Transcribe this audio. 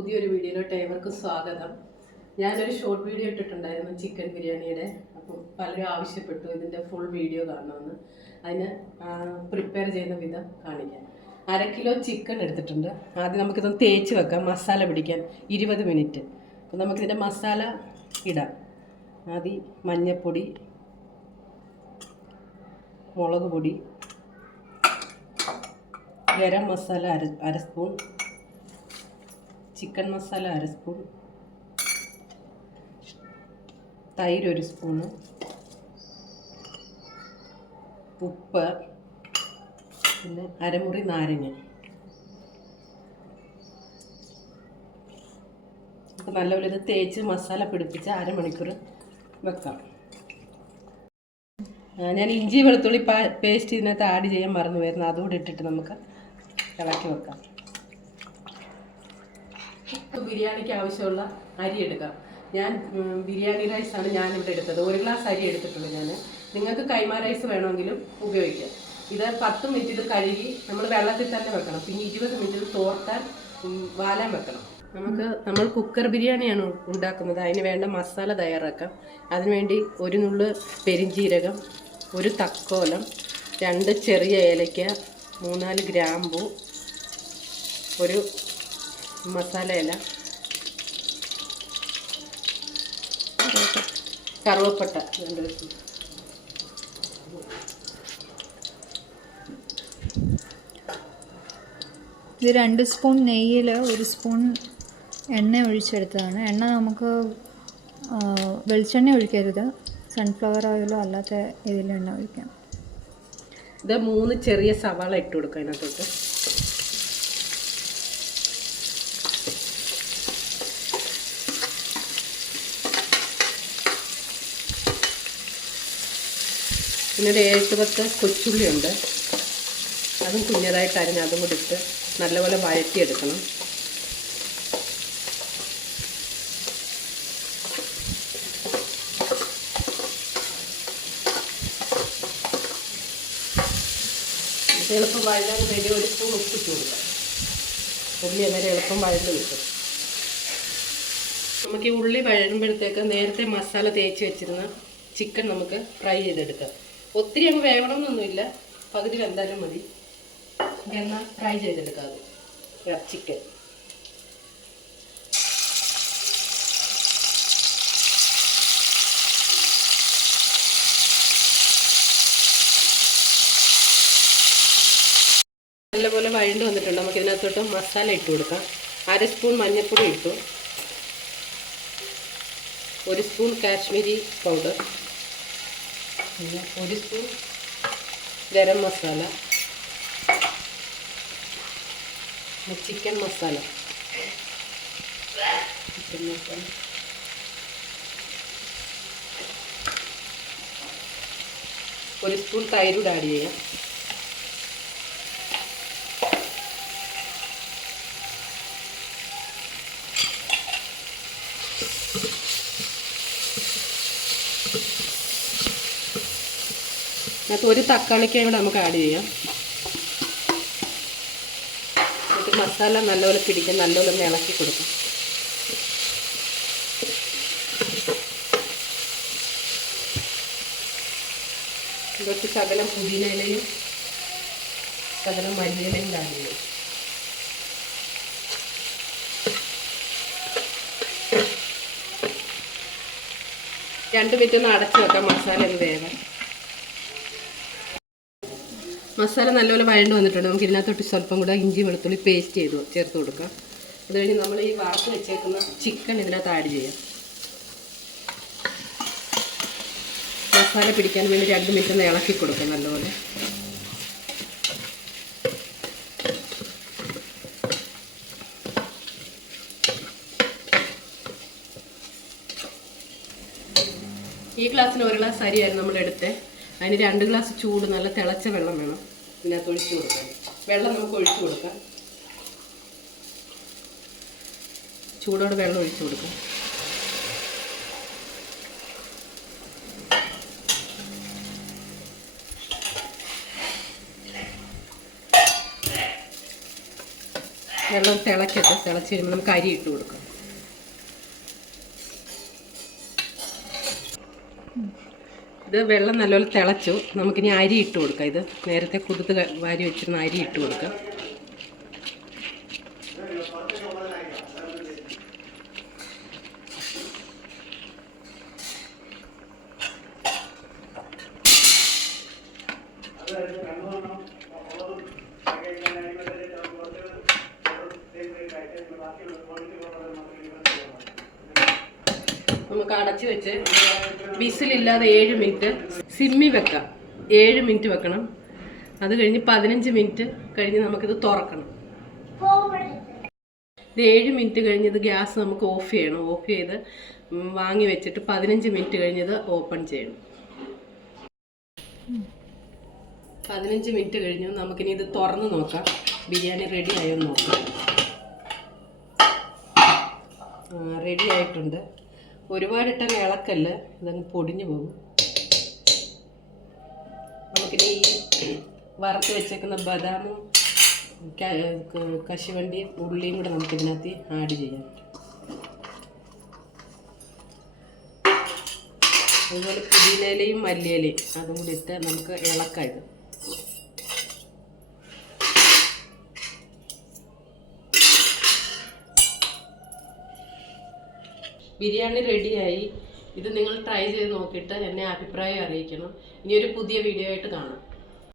പുതിയൊരു വീഡിയോയിലോട്ട് ഏവർക്കും സ്വാഗതം. ഞാനൊരു ഷോർട്ട് വീഡിയോ ഇട്ടിട്ടുണ്ടായിരുന്നു ചിക്കൻ ബിരിയാണിയുടെ. അപ്പം പലരും ആവശ്യപ്പെട്ടു ഇതിൻ്റെ ഫുൾ വീഡിയോ കാണണമെന്ന്. അതിന് പ്രിപ്പയർ ചെയ്യുന്ന വിധം കാണിക്കാം. 1/2 കിലോ ചിക്കൻ എടുത്തിട്ടുണ്ട്. ആദ്യം നമുക്കിതൊന്ന് തേച്ച് വെക്കാം, മസാല പിടിക്കാൻ 20 മിനിറ്റ്. അപ്പം നമുക്കിതിൻ്റെ മസാല ഇടാം. ആദ്യം മഞ്ഞൾപ്പൊടി, മുളക് പൊടി, ഗരം മസാല അര സ്പൂൺ, ചിക്കൻ മസാല 1 സ്പൂൺ, തൈര് 1 സ്പൂണ്, ഉപ്പ്, പിന്നെ അരമുറി നാരങ്ങ. അപ്പോൾ നല്ലപോലെ ഇത് തേച്ച് മസാല പിടിപ്പിച്ച് അരമണിക്കൂർ വെക്കാം. ഞാൻ ഇഞ്ചി വെളുത്തുള്ളി പേസ്റ്റ് ഇതിനകത്ത് ആഡ് ചെയ്യാൻ മറന്നു വരുന്നത്, അതുകൂടി ഇട്ടിട്ട് നമുക്ക് ഇളക്കി വെക്കാം. ബിരിയാണിക്ക് ആവശ്യമുള്ള അരി എടുക്കാം. ഞാൻ ബിരിയാണി റൈസാണ് ഞാനിവിടെ എടുത്തത്. 1 ഗ്ലാസ് അരി എടുത്തിട്ടുള്ളൂ ഞാൻ. നിങ്ങൾക്ക് കൈമ റൈസ് വേണമെങ്കിലും ഉപയോഗിക്കാം. ഇത് 10 മിനിറ്റ് ഇത് കഴുകി നമ്മൾ വെള്ളത്തിൽ തന്നെ വെക്കണം. പിന്നെ 20 മിനിറ്റ് തോർത്താൻ വാലാൻ വെക്കണം. നമ്മൾ കുക്കർ ബിരിയാണിയാണ് ഉണ്ടാക്കുന്നത്. അതിന് വേണ്ട മസാല തയ്യാറാക്കാം. അതിനുവേണ്ടി 1 നുള്ള് പെരിഞ്ജീരകം, 1 തക്കോലം, 2 ചെറിയ ഏലക്ക, 3-4 ഗ്രാമ്പൂ, 1 മസാല ഇല, കറുവപ്പട്ട 2 ഇത് 2 സ്പൂൺ നെയ്യിൽ 1 സ്പൂൺ എണ്ണ ഒഴിച്ചെടുത്തതാണ്. എണ്ണ നമുക്ക് വെളിച്ചെണ്ണ ഒഴിക്കരുത്, സൺഫ്ലവർ ഓയിലോ അല്ലാത്ത ഇതിൽ എണ്ണ ഒഴിക്കാം. ഇത് 3 ചെറിയ സവാള ഇട്ട് കൊടുക്കാം അതിനകത്തോട്ട്. പിന്നെ ഒരു 7-10 കൊച്ചുള്ളി ഉണ്ട്, അതും കുഞ്ഞതായിട്ട് അരിഞ്ഞ് അതും കൂടി ഇട്ട് നല്ലപോലെ വഴറ്റിയെടുക്കണം. എളുപ്പം വഴറ്റാൻ വേണ്ടി 1 സ്പൂൺ ഉപ്പിട്ട് കൊടുക്കാം. ഉള്ളി അന്നേരം എളുപ്പം വഴണ്ട് കിട്ടും. നമുക്ക് ഈ ഉള്ളി വഴഴുമ്പോഴത്തേക്ക് നേരത്തെ മസാല തേച്ച് വെച്ചിരുന്ന ചിക്കൻ നമുക്ക് ഫ്രൈ ചെയ്തെടുക്കാം. ഒത്തിരി അങ്ങ് വേവണമെന്നൊന്നുമില്ല, പകുതി വെന്താലും മതി. എന്നാൽ ഫ്രൈ ചെയ്തെടുക്കാം ചിക്കൻ. നല്ലപോലെ വഴണ്ട് വന്നിട്ടുണ്ട്. നമുക്ക് ഇതിനകത്തോട്ട് മസാല ഇട്ട് കൊടുക്കാം. 1 സ്പൂൺ മഞ്ഞൾപ്പൊടി ഇട്ടു, 1 സ്പൂൺ കാശ്മീരി പൗഡർ, പിന്നെ 1 spoon garam masala, chicken masala 1 spoon തൈര് ആഡ് ചെയ്യാം. അതിനകത്ത് 1 തക്കാളിക്കായും കൂടെ നമുക്ക് ആഡ് ചെയ്യാം. എന്നിട്ട് മസാല നല്ലപോലെ പിടിക്കാൻ നല്ലപോലെ ഒന്ന് ഇളക്കി കൊടുക്കാം. കുറച്ച് ശകലം പുതിനയിലയും ശകലം മല്ലിയിലയും ആഡ് ചെയ്യും. രണ്ട് മിനിറ്റ് ഒന്ന് അടച്ചു വെക്കാം മസാല ഒന്ന് വേവാൻ. മസാല നല്ലപോലെ വഴണ്ട് വന്നിട്ടുണ്ട്. നമുക്ക് ഇതിനകത്തോട്ട് സ്വല്പം കൂടെ ഇഞ്ചി വെളുത്തുള്ളി പേസ്റ്റ് ചേർത്ത് കൊടുക്കാം. അത് കഴിഞ്ഞ് നമ്മൾ ഈ വറുത്ത് വെച്ചേക്കുന്ന ചിക്കൻ ഇതിനകത്ത് ആഡ് ചെയ്യാം. മസാല പിടിക്കാൻ വേണ്ടി 2 മിനിറ്റ് ഒന്ന് ഇളക്കി കൊടുക്കാം നല്ലപോലെ. ഈ ഗ്ലാസ്സിന് 1 ഗ്ലാസ് അരിയായിരുന്നു നമ്മളെടുത്തത്. അതിന് 2 ഗ്ലാസ് ചൂട് നല്ല തിളച്ച വെള്ളം വേണം ഇതിനകത്ത് ഒഴിച്ച് കൊടുക്കാൻ. വെള്ളം നമുക്ക് ഒഴിച്ച് കൊടുക്കാം. ചൂടോടെ വെള്ളം ഒഴിച്ച് കൊടുക്കാം. വെള്ളം തിളക്കട്ടെ. തിളച്ച് കഴിയുമ്പോൾ നമുക്ക് അരി ഇട്ട് കൊടുക്കാം. ഇത് വെള്ളം നല്ലപോലെ തിളച്ചു. നമുക്കിനി അരി ഇട്ട് കൊടുക്കാം. ഇത് നേരത്തെ കുതിർത്ത് വാരി വെച്ചിരുന്ന അരി ഇട്ട് കൊടുക്കാം. നമുക്ക് അടച്ചു വെച്ച് വിസിലില്ലാതെ 7 മിനിറ്റ് സിമ്മി വെക്കാം. 7 മിനിറ്റ് വെക്കണം. അത് കഴിഞ്ഞ് 15 മിനിറ്റ് കഴിഞ്ഞ് നമുക്കിത് തുറക്കണം. ഇത് 7 മിനിറ്റ് കഴിഞ്ഞത് ഗ്യാസ് നമുക്ക് ഓഫ് ചെയ്യണം. ഓഫ് ചെയ്ത് വാങ്ങി വെച്ചിട്ട് 15 മിനിറ്റ് കഴിഞ്ഞത് ഓപ്പൺ ചെയ്യണം. 15 മിനിറ്റ് കഴിഞ്ഞു. നമുക്കിനി ഇത് തുറന്ന് നോക്കാം. ബിരിയാണി റെഡി ആയോ നോക്കാം. റെഡി ആയിട്ടുണ്ട്. ഒരുപാടിട്ടങ്ങ് ഇളക്കല്ല, ഇതങ്ങ് പൊടിഞ്ഞു പോകും. നമുക്കിനി ഈ വറുത്ത് വെച്ചേക്കുന്ന ബദാമും കശുവണ്ടിയും ഉള്ളിയും കൂടെ നമുക്കിതിനകത്ത് ആഡ് ചെയ്യാം. അതുപോലെ പുതിനയിലയും മല്ലിയിലയും അതും കൂടി ഇട്ട് നമുക്ക് ഇളക്കാം. ഇത് ബിരിയാണി റെഡിയായി. ഇത് നിങ്ങൾ ട്രൈ ചെയ്ത് നോക്കിയിട്ട് എന്നെ അഭിപ്രായം അറിയിക്കണം. ഇനിയൊരു പുതിയ വീഡിയോ ആയിട്ട് കാണാം.